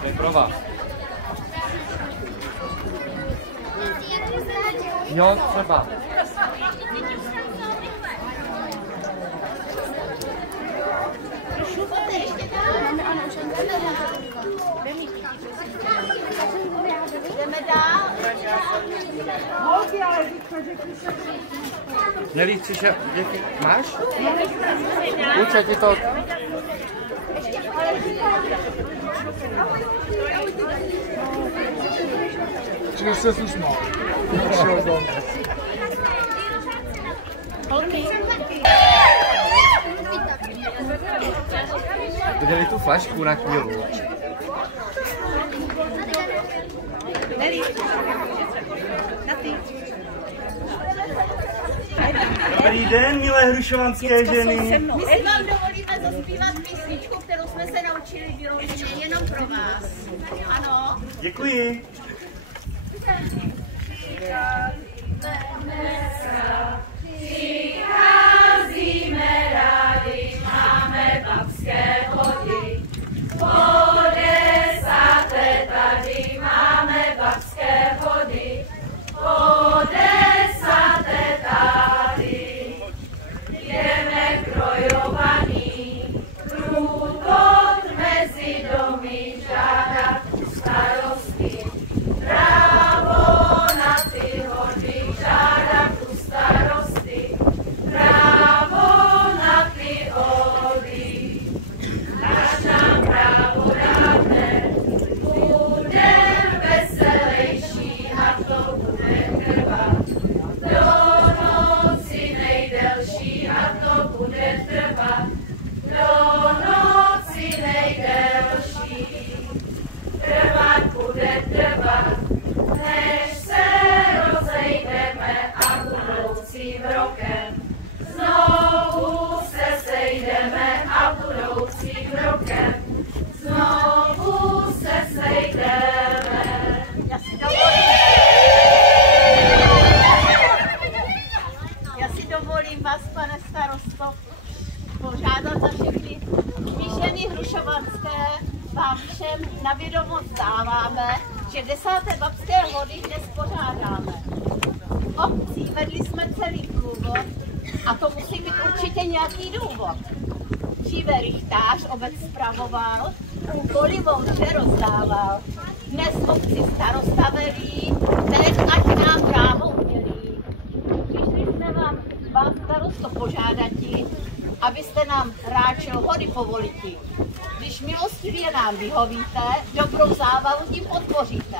To je pro vás. Jo, třeba. Jdeme dál. Nelí, chceš, máš? Určitě ti to... Jesus is small. Kde tu flašku na chvíli? Dobrý den, milé hrušovanské ženy. My si vám dovolíme zaspívat písničku, kterou jsme se naučili vyloženě jenom pro vás. Ano. Děkuji. Přicházíme rádi, máme babské hody. Po 10. tady máme babské hody. Po 10. tady jdeme krojovaný. Průchod mezi domy žádat starosty. Právo na ty hody žádat u starosty. Právo na ty hody. Až nám právo dáte, budem veselejší a to bude trvat. Do noci nejdelší a to bude trvat. Do noci nejdelší. Trvat bude trvat, než se rozejdeme a budoucím rokem. Znovu se sejdeme a budoucím rokem. Znovu se sejdeme. Já si dovolím vás, pane starosto, požádat za všechny ženy hrušovanské. Vám všem na vědomost dáváme, že 10. babské hody dnes pořádáme. Obcí vedli jsme celý průvod a to musí být určitě nějaký důvod. Dříve rychtář obec spravoval, úkoly vouče rozdával. Dnes obci starosta velí, teď ať nám právo udělí. Přišli jsme vám starosto požádati, abyste nám ráčil hody povoliti. Když milostivě nám vyhovíte, dobrou zábavu tím podpoříte.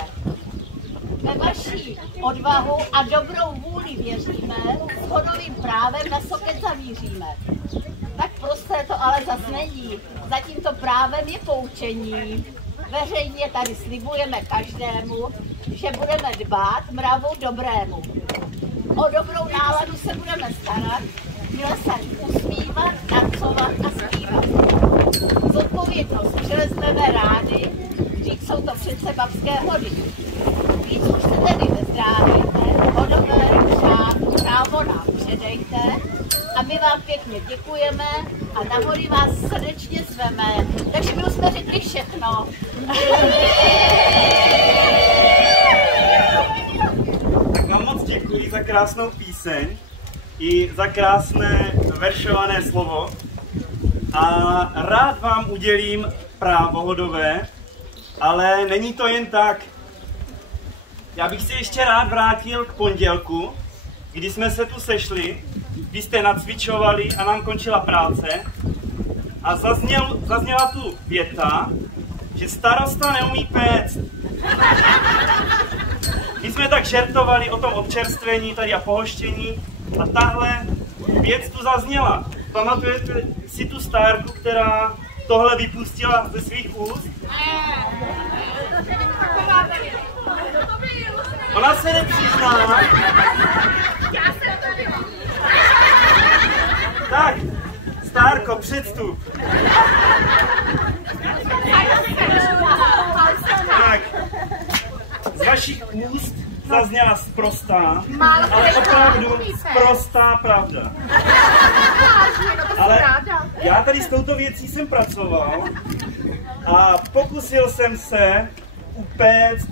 Ve vaší odvahu a dobrou vůli věříme, s hodovým právem na soket zamíříme. Tak prosté to ale zas není, za tímto právem je poučení. Veřejně tady slibujeme každému, že budeme dbát mravu dobrému. O dobrou náladu se budeme starat, měl se usmívat, tancovat a zpívat. Zodpovědnost převezmeme rádi, vždyť jsou to přece babské hody. Víc už se tedy nezdráhejte, hodové právo nám předejte a my vám pěkně děkujeme a na hody vás srdečně zveme. Takže my už jsme řekli všechno. Tak vám moc děkuji za krásnou píseň i za krásné veršované slovo. A rád vám udělím právo hodové, ale není to jen tak. Já bych se ještě rád vrátil k pondělku, kdy jsme se tu sešli, kdy jste nacvičovali a nám končila práce a zazněla tu věta, že starosta neumí péct. My jsme tak žertovali o tom občerstvení tady a pohoštění a tahle věc tu zazněla. Pamatujete si tu stárku, která tohle vypustila ze svých úst? Ona se nepřizná. Tak, stárko, předstup. Tak, vašich úst zazněla sprostá, ale opravdu sprostá pravda. Ale já tady s touto věcí jsem pracoval a pokusil jsem se upéct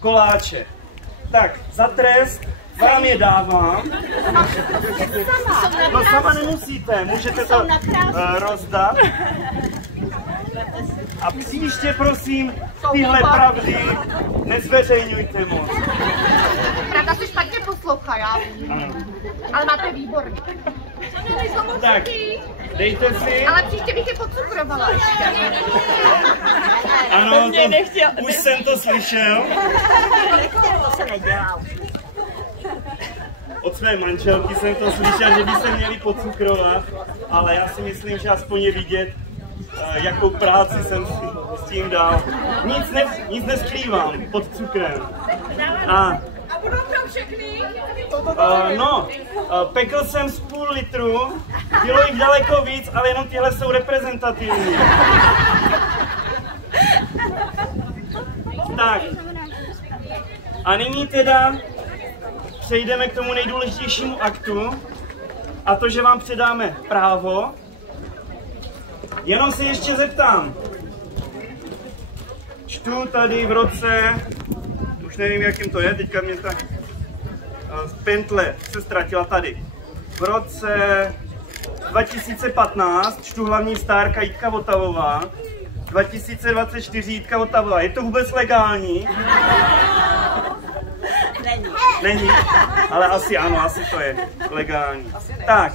koláče. Tak, za trest vám je dávám. No sama nemusíte, můžete to rozdat. A příště prosím tyhle pravdy nezveřejňujte moc. Pravda se špatně poslouchá, já vím. Ale máte výborný. Tak, dejte si. Ale příště bych je pocukrovala. Ano, to, už jsem to slyšel. Od své manželky jsem to slyšel, že by se měli pocukrovat, ale já si myslím, že aspoň je vidět, jakou práci jsem si s tím dal. Nic neskrývám pod cukrem. A budou tam všechny? Pekl jsem z půl litru, bylo jich daleko víc, ale jenom tyhle jsou reprezentativní. Tak. A nyní teda přejdeme k tomu nejdůležitějšímu aktu, a to, že vám předáme právo. Jenom se ještě zeptám. Čtu tady v roce, už nevím, jakým to je, teďka mě ta pentle se ztratila tady. V roce 2015 čtu hlavní stárka Jitka Votavová, 2024 Jitka Votavová. Je to vůbec legální? Není, ale asi ano, asi to je legální. Tak.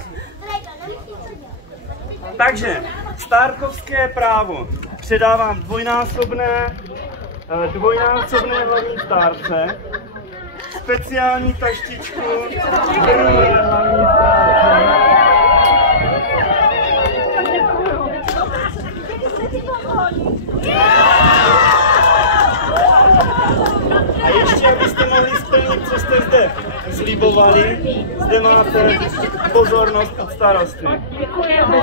Takže, stárkovské právo předávám dvojnásobné hlavní stárce, speciální taštičku druhé hlavní stárce. A ještě, abyste mohli splnit, co jste zde slibovali, zde máte pozornost od starosty. Děkujeme.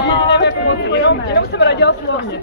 Jenom jsem radila slovně.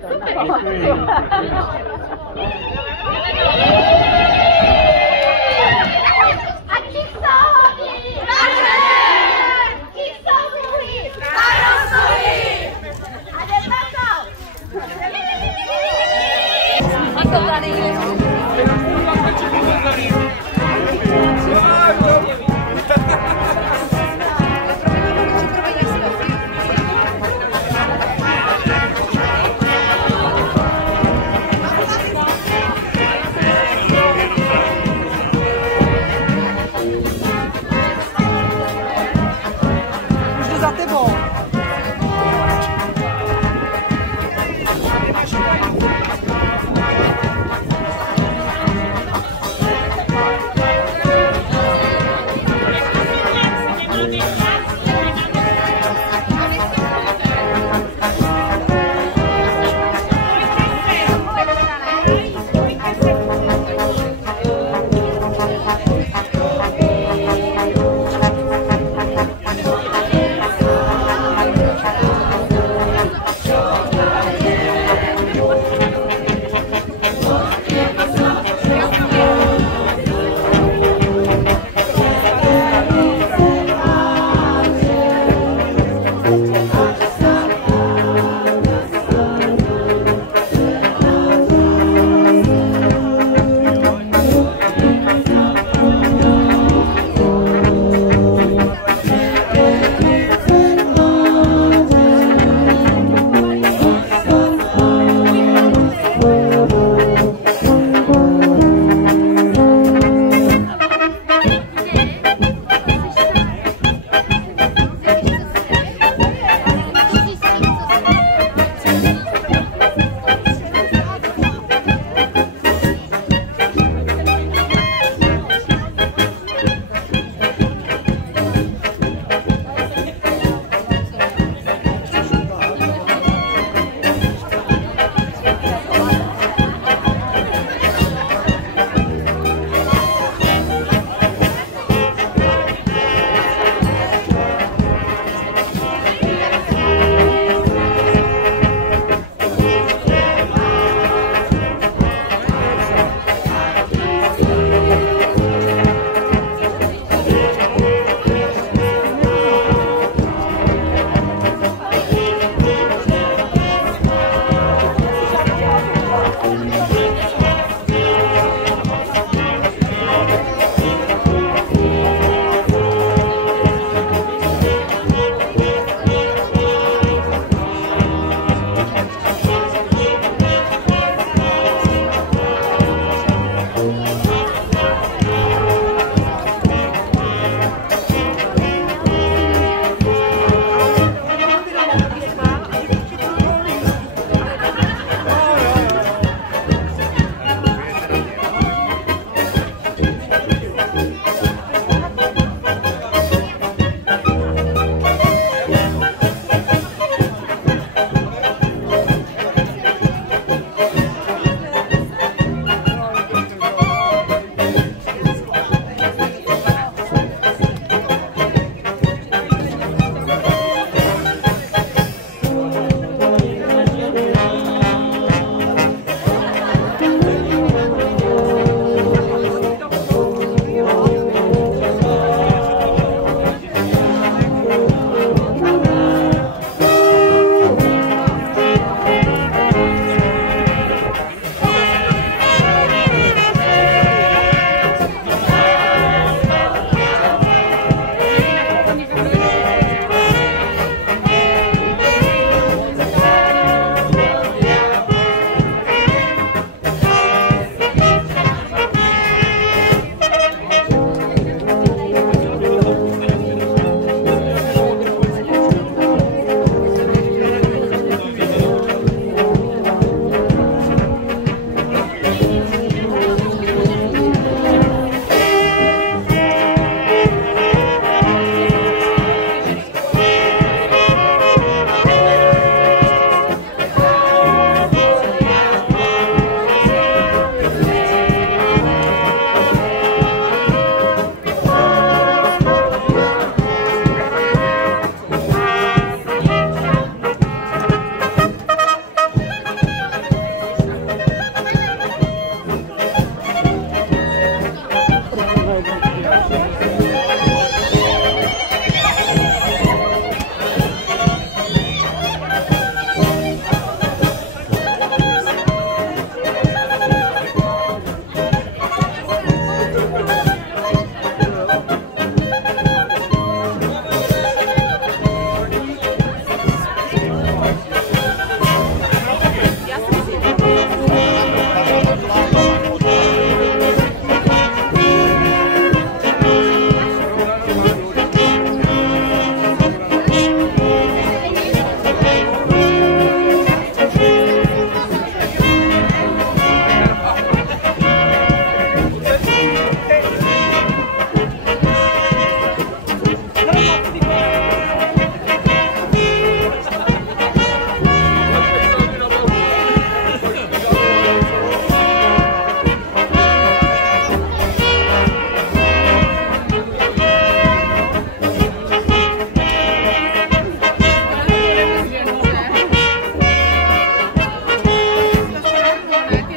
nějaký